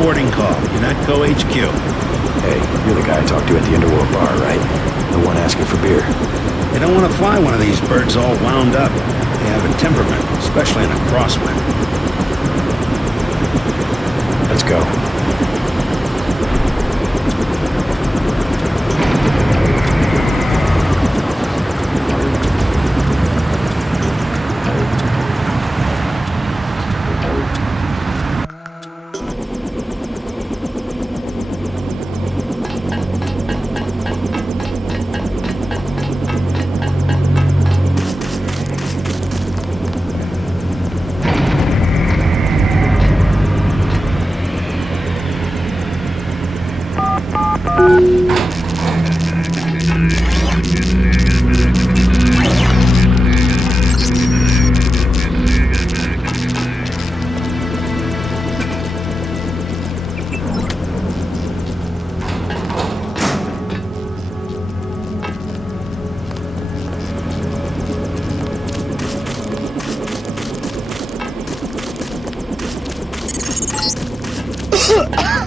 boarding call. UNATCO HQ. Hey, you're the guy I talked to at the Underworld bar, right? The one asking for beer. They don't want to fly one of these birds all wound up. They have a temperament, especially in a crosswind. Let's go.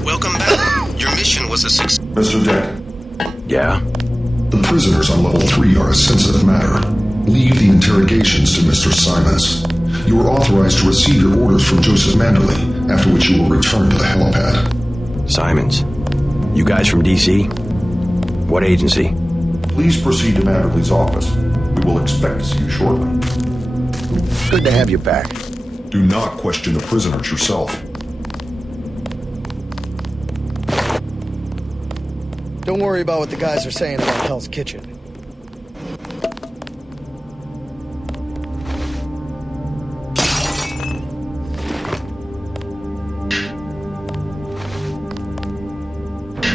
Welcome back. Your mission was a success. Mr. Deck, Yeah? the prisoners on level 3 are a sensitive matter. Leave the interrogations to Mr. Simons. You are authorized to receive your orders from Joseph Manderley, after which you will return to the helipad. Simons. You guys from DC? What agency? Please proceed to Manderley's office. We will expect to see you shortly. Good to have you back. Do not question the prisoners yourself. Don't worry about what the guys are saying about Hell's Kitchen.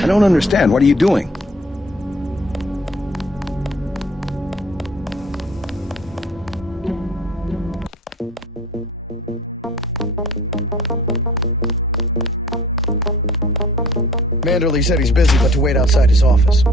I don't understand. What are you doing? Manderley said he's busy, but to wait outside his office.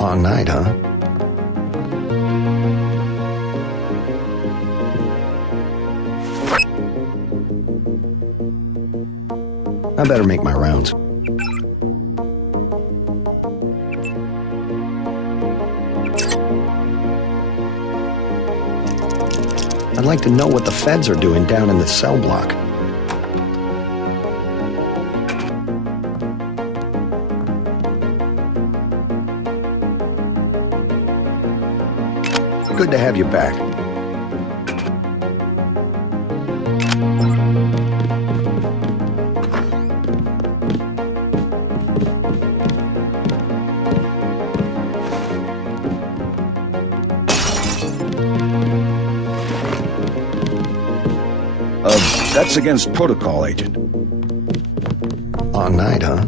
All night, huh? I better make my rounds. I'd like to know what the feds are doing down in the cell block. Good to have you back. That's against protocol, Agent. All night, huh?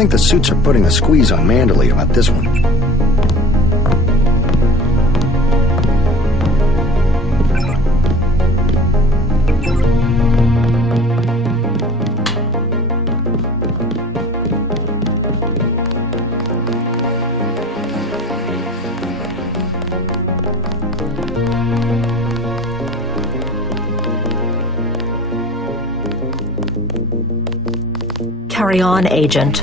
think the suits are putting a squeeze on Manderley about this one. Carry on, Agent.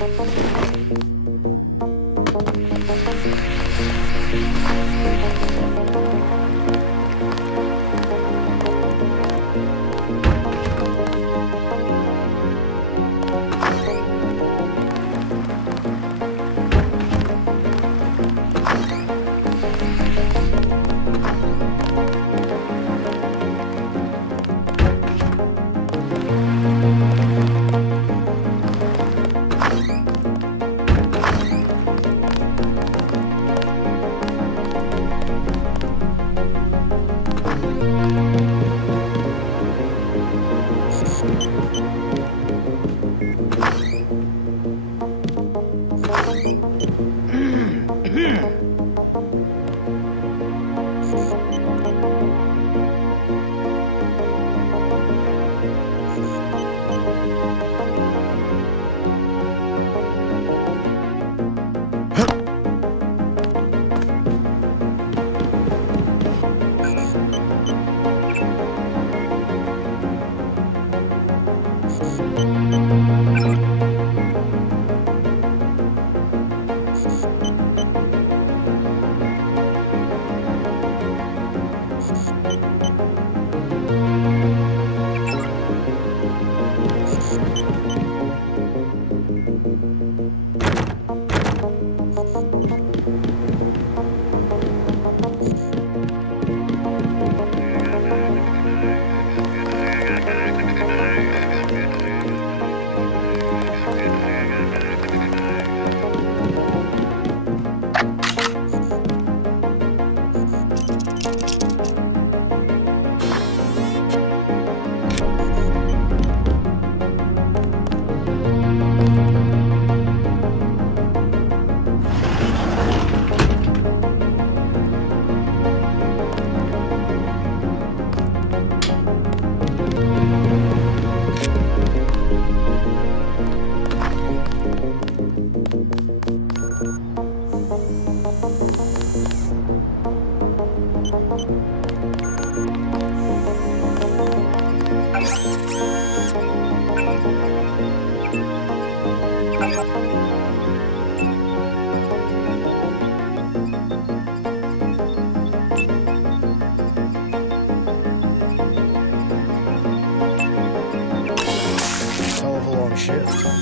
Hell of a long shift.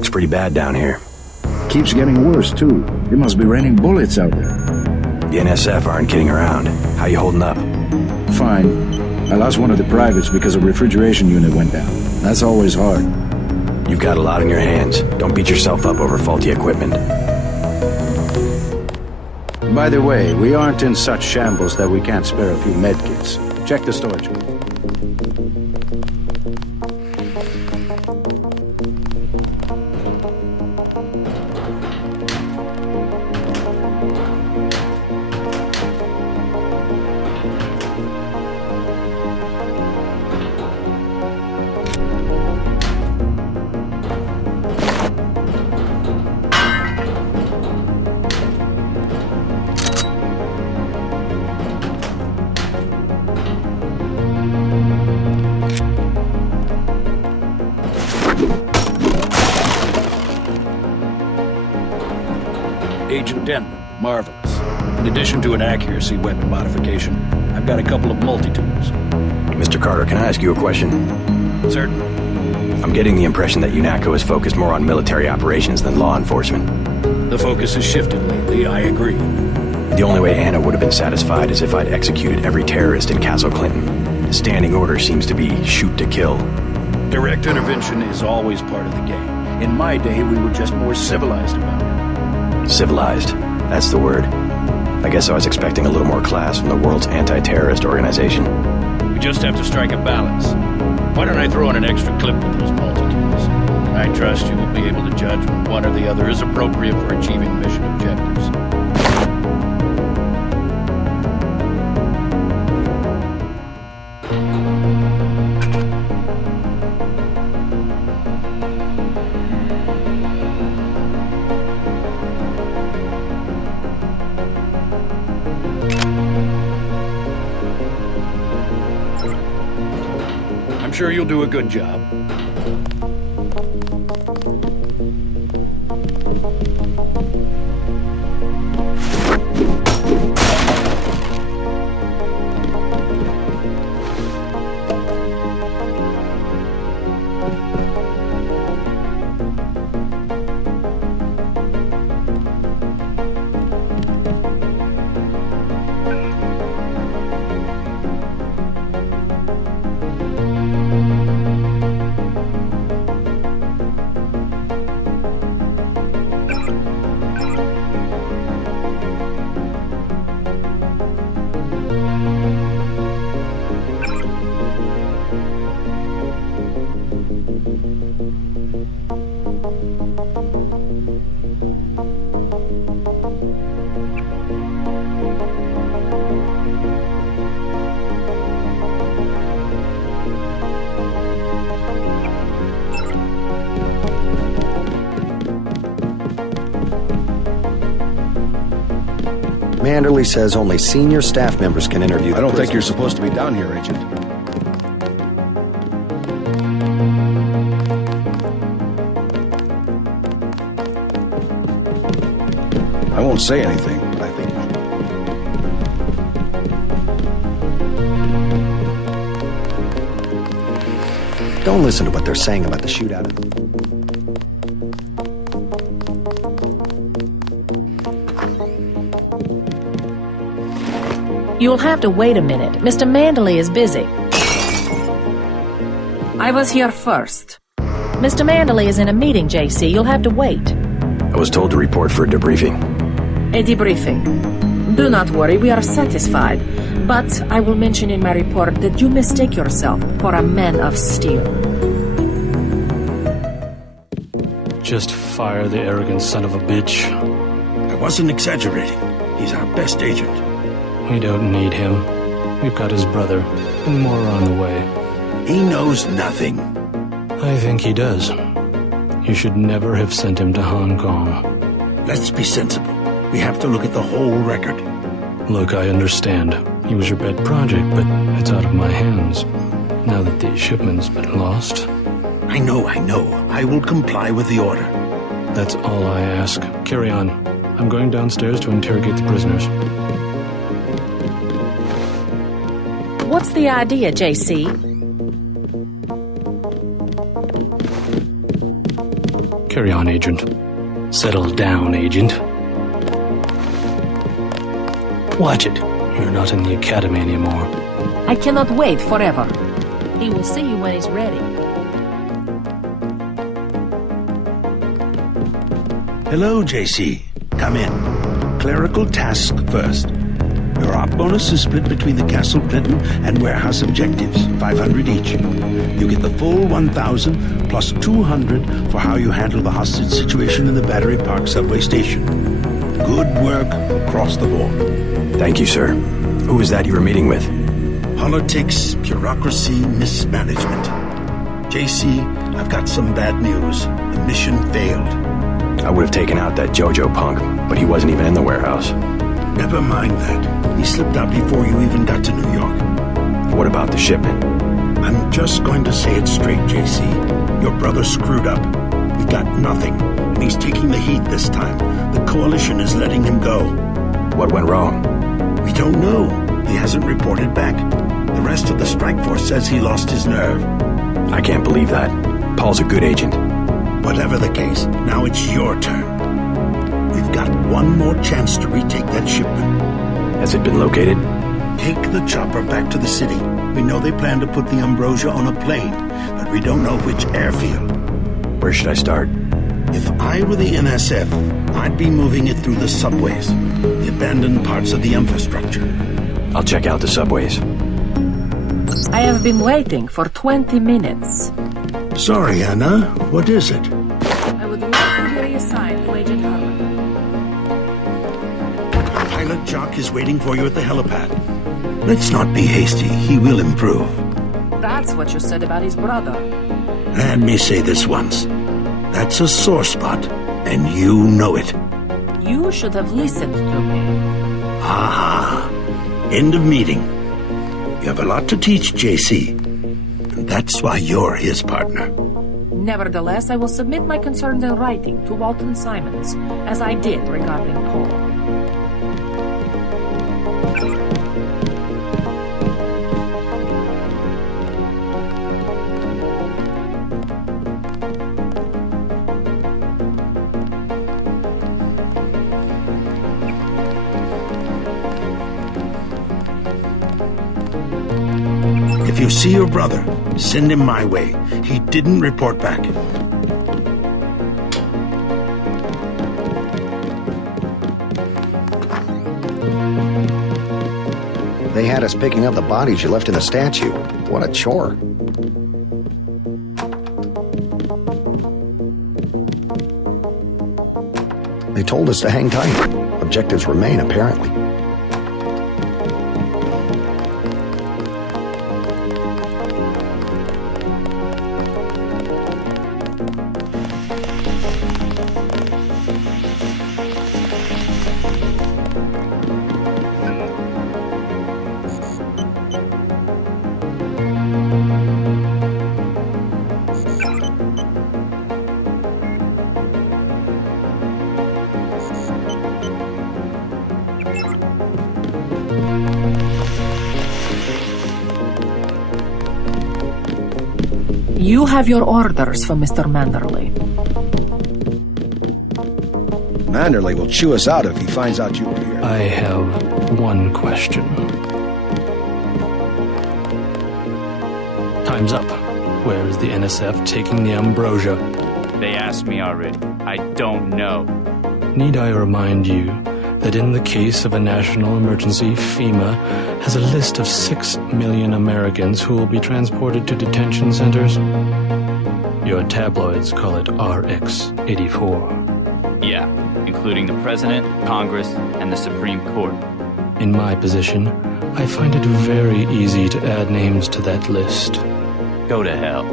Looks pretty bad down here. Keeps getting worse, too. They must be raining bullets out there. The NSF aren't kidding around. How you holding up? Fine. I lost one of the privates because a refrigeration unit went down. That's always hard. You've got a lot on your hands. Don't beat yourself up over faulty equipment. By the way, we aren't in such shambles that we can't spare a few medkits. Check the storage. Agent Denver, marvelous. In addition to an accuracy weapon modification, I've got a couple of multi-tools. Mr. Carter, can I ask you a question? Certainly. I'm getting the impression that UNATCO is focused more on military operations than law enforcement. The focus has shifted lately, I agree. The only way Anna would have been satisfied is if I'd executed every terrorist in Castle Clinton. The standing order seems to be shoot to kill. Direct intervention is always part of the game. In my day, we were just more civilized about it. Civilized. That's the word. I guess I was expecting a little more class from the world's anti-terrorist organization. We just have to strike a balance. Why don't I throw in an extra clip with those multi-tools? I trust you will be able to judge when one or the other is appropriate for achieving mission objectives. I'm sure you'll do a good job. Manderley says only senior staff members can interview the I don't think you're prisoners. supposed to be down here, Agent. I won't say anything, but I think you should. Don't listen to what they're saying about the shootout. You'll have to wait a minute. Mr. Manderley is busy. I was here first. Mr. Manderley is in a meeting, JC. You'll have to wait. I was told to report for a debriefing. A debriefing. Do not worry, we are satisfied. But I will mention in my report that you mistake yourself for a man of steel. Just fire the arrogant son of a bitch. I wasn't exaggerating. He's our best agent. We don't need him. We've got his brother, and more on the way. He knows nothing. I think he does. You should never have sent him to Hong Kong. Let's be sensible. We have to look at the whole record. Look, I understand. He was your pet project, but it's out of my hands. Now that the shipment's been lost. I know. I will comply with the order. That's all I ask. Carry on. I'm going downstairs to interrogate the prisoners. What's the idea, JC? Carry on, Agent. Settle down, Agent. Watch it. You're not in the academy anymore. I cannot wait forever. He will see you when he's ready. Hello, JC. Come in. Clerical task first. Your op bonus is split between the Castle Clinton and warehouse objectives, 500 each. You get the full 1,000 plus 200 for how you handle the hostage situation in the Battery Park subway station. Good work across the board. Thank you, sir. Who was that you were meeting with? Politics, bureaucracy, mismanagement. JC, I've got some bad news. The mission failed. I would have taken out that JoJo punk, but he wasn't even in the warehouse. Never mind that. He slipped out before you even got to New York. What about the shipment? I'm just going to say it straight, JC. Your brother screwed up. We got nothing, and he's taking the heat this time. The Coalition is letting him go. What went wrong? We don't know. He hasn't reported back. The rest of the strike force says he lost his nerve. I can't believe that. Paul's a good agent. Whatever the case, now it's your turn. We've got one more chance to retake that shipment. Has it been located? Take the chopper back to the city. We know they plan to put the Ambrosia on a plane, but we don't know which airfield. Where should I start? If I were the NSF, I'd be moving it through the subways, the abandoned parts of the infrastructure. I'll check out the subways. I have been waiting for 20 minutes. Sorry, Anna. What is it? I would like to be reassigned to Agent Harmon. Pilot Jock is waiting for you at the helipad. Let's not be hasty. He will improve. That's what you said about his brother. Let me say this once. That's a sore spot, and you know it. You should have listened to me. Aha. End of meeting. You have a lot to teach, JC. And that's why you're his partner. Nevertheless, I will submit my concerns in writing to Walton Simons, as I did regarding Paul. If you see your brother, send him my way. He didn't report back. They had us picking up the bodies you left in the statue. What a chore. They told us to hang tight. Objectives remain, apparently. You have your orders for Mr. Manderley. Manderley will chew us out if he finds out you were here. I have one question. Time's up. Where is the NSF taking the Ambrosia? They asked me already. I don't know. Need I remind you that in the case of a national emergency, FEMA has a list of 6 million Americans who will be transported to detention centers? Your tabloids call it RX-84. Yeah, including the President, Congress, and the Supreme Court. In my position, I find it very easy to add names to that list. Go to hell.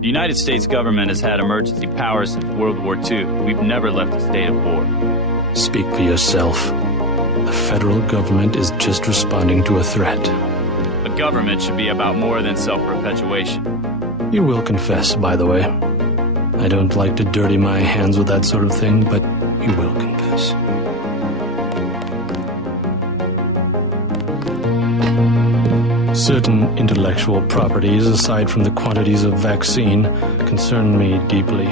The United States government has had emergency powers since World War II. We've never left a state of war. Speak for yourself. The federal government is just responding to a threat. A government should be about more than self-perpetuation. You will confess, by the way. I don't like to dirty my hands with that sort of thing, but you will confess. Certain intellectual properties, aside from the quantities of vaccine, concern me deeply.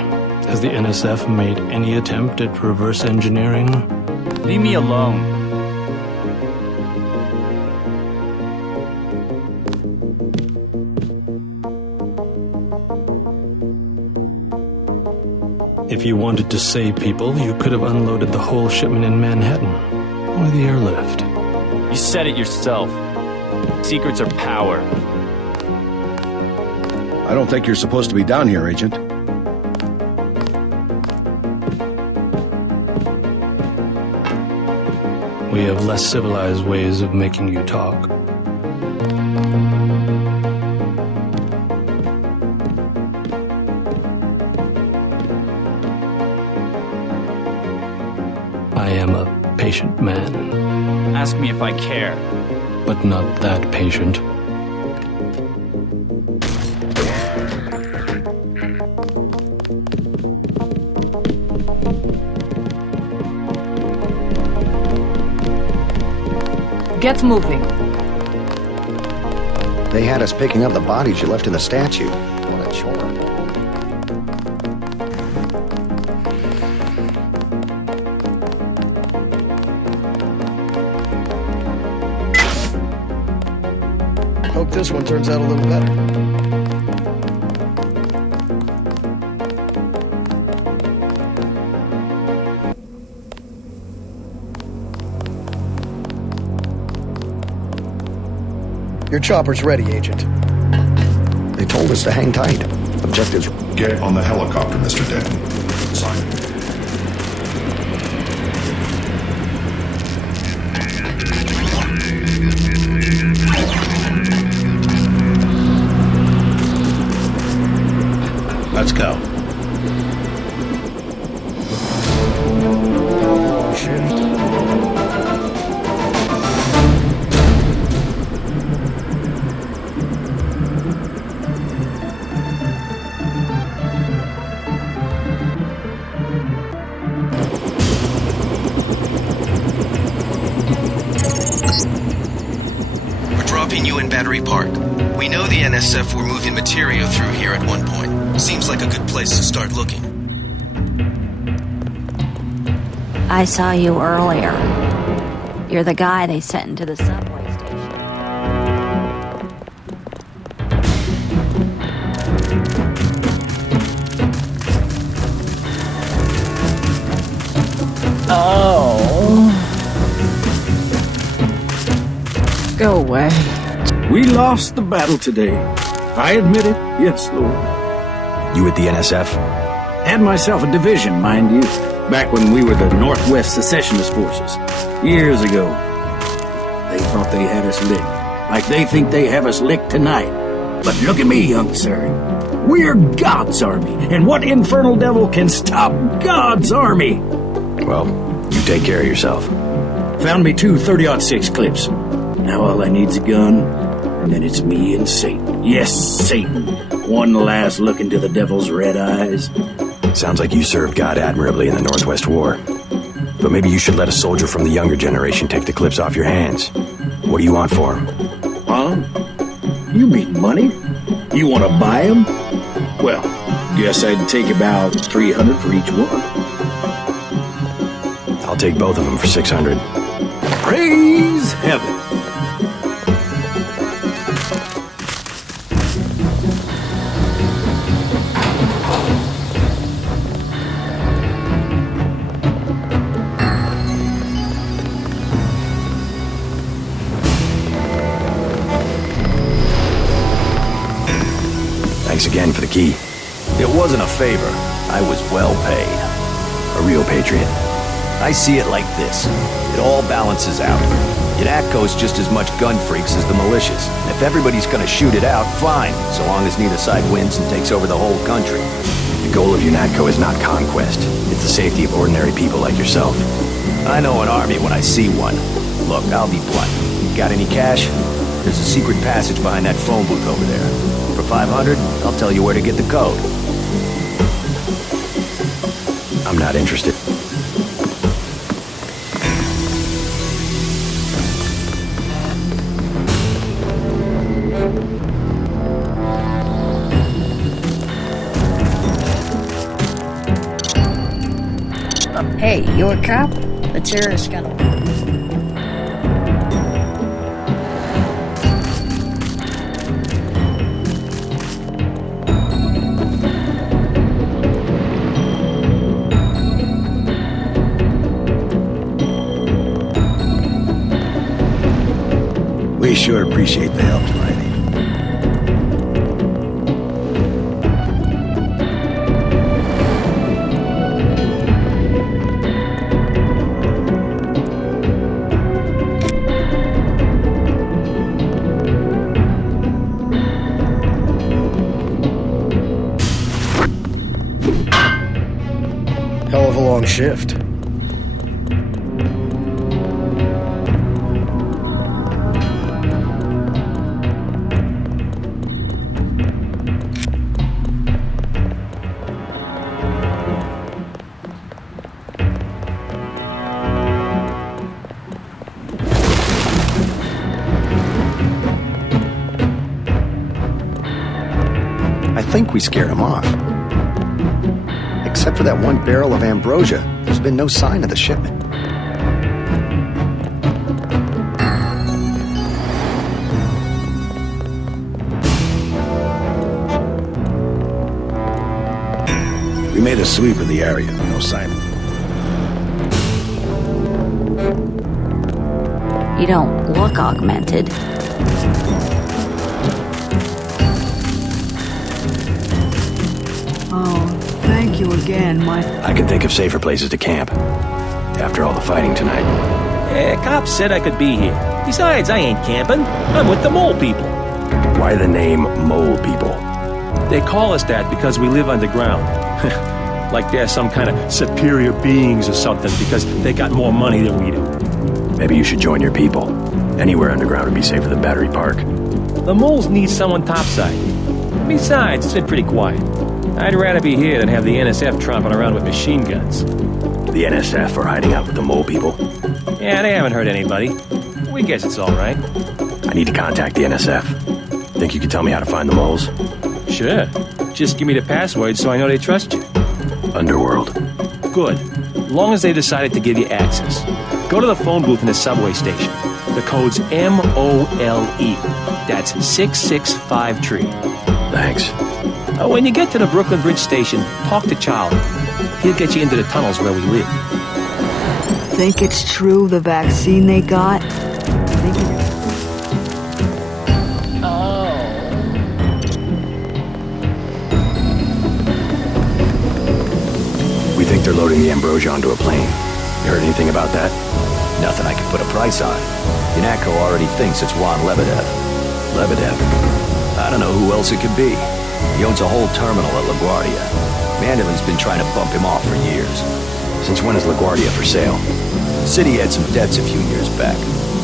Has the NSF made any attempt at reverse engineering? Leave me alone. If you wanted to save people, you could have unloaded the whole shipment in Manhattan, or the airlift. You said it yourself. Secrets are power. I don't think you're supposed to be down here, Agent. We have less civilized ways of making you talk. I am a patient man. Ask me if I care. But not that patient. Get moving. They had us picking up the bodies you left in the statue. What a chore. Hope this one turns out a little better. Your chopper's ready, Agent. They told us to hang tight. Objectives. Get on the helicopter, Mr. Denton. Simon. Let's go. Shift. We're dropping you in Battery Park. We know the NSF were moving material through here at one point. Seems like a good place to start looking. I saw you earlier. You're the guy they sent into the subway station. Oh. Go away. We lost the battle today. I admit it. Yes, Lord. You with the NSF? Had myself a division, mind you, back when we were the Northwest Secessionist Forces. Years ago. They thought they had us licked. Like they think they have us licked tonight. But look at me, young sir. We're God's army. And what infernal devil can stop God's army? Well, you take care of yourself. Found me 2 30-06 clips. Now all I need's a gun, and then it's me and Satan. Yes, Satan. One last look into the devil's red eyes. Sounds like you served God admirably in the Northwest War. But maybe you should let a soldier from the younger generation take the clips off your hands. What do you want for him? Huh? You mean money? You want to buy them? Well, guess I'd take about 300 for each one. I'll take both of them for 600. Praise heaven! Thanks again for the key. It wasn't a favor. I was well paid. A real patriot. I see it like this. It all balances out. UNATCO's just as much gun freaks as the militias. And if everybody's gonna shoot it out, fine, so long as neither side wins and takes over the whole country. The goal of UNATCO is not conquest. It's the safety of ordinary people like yourself. I know an army when I see one. Look, I'll be blunt. Got any cash? There's a secret passage behind that phone booth over there. For 500, I'll tell you where to get the code. I'm not interested. Hey, you a cop? The terrorist gonna... We sure appreciate the help, Riley. Hell of a long shift. think we scared them off. Except for that one barrel of ambrosia, there's been no sign of the shipment. We made a sweep of the area. No sign. You don't look augmented. Oh, thank you again, my... I can think of safer places to camp. After all the fighting tonight. Cops said I could be here. Besides, I ain't camping. I'm with the mole people. Why the name Mole People? They call us that because we live underground. Like they're some kind of superior beings or something because they got more money than we do. Maybe you should join your people. Anywhere underground would be safer than Battery Park. The moles need someone topside. Besides, it's been pretty quiet. I'd rather be here than have the NSF tromping around with machine guns. The NSF are hiding out with the Mole People? Yeah, they haven't hurt anybody. We guess it's all right. I need to contact the NSF. Think you could tell me how to find the moles? Sure. Just give me the password so I know they trust you. Underworld. Good. Long as they decided to give you access. Go to the phone booth in the subway station. The code's MOLE. That's 665-tree. Thanks. When you get to the Brooklyn Bridge station, talk to Charlie. He'll get you into the tunnels where we live. Think it's true, the vaccine they got? We think they're loading the ambrosia onto a plane. You heard anything about that? Nothing I can put a price on. UNATCO already thinks it's Ron Lebedev. Lebedev? I don't know who else it could be. He owns a whole terminal at LaGuardia. Manderlin's been trying to bump him off for years. Since when is LaGuardia for sale? The city had some debts a few years back.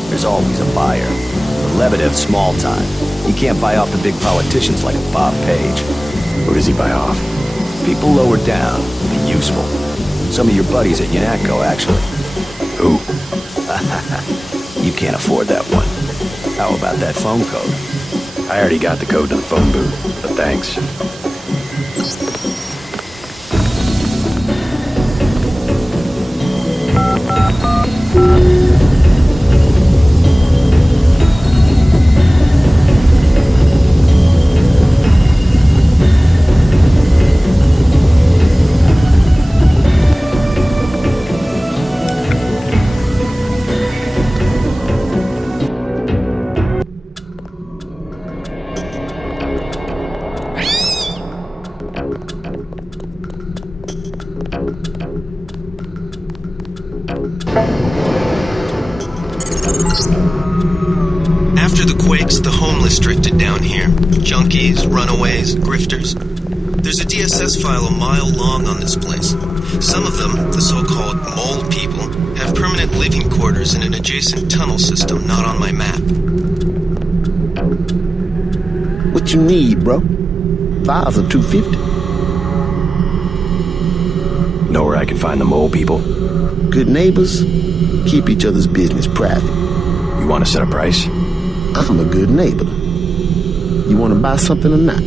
There's always a buyer. But Lebedev's small time. He can't buy off the big politicians like Bob Page. Who does he buy off? People lower down and useful. Some of your buddies at UNATCO, actually. Who? You can't afford that one. How about that phone code? I already got the code to the phone booth, but thanks. After the quakes, the homeless drifted down here. Junkies, runaways, grifters. There's a DSS file a mile long on this place. Some of them, the so-called mole people, have permanent living quarters in an adjacent tunnel system not on my map. What you need, bro? Files of 250. Know where I can find the Mole People? Good neighbors keep each other's business private. You want to set a price? I'm a good neighbor. You want to buy something or not?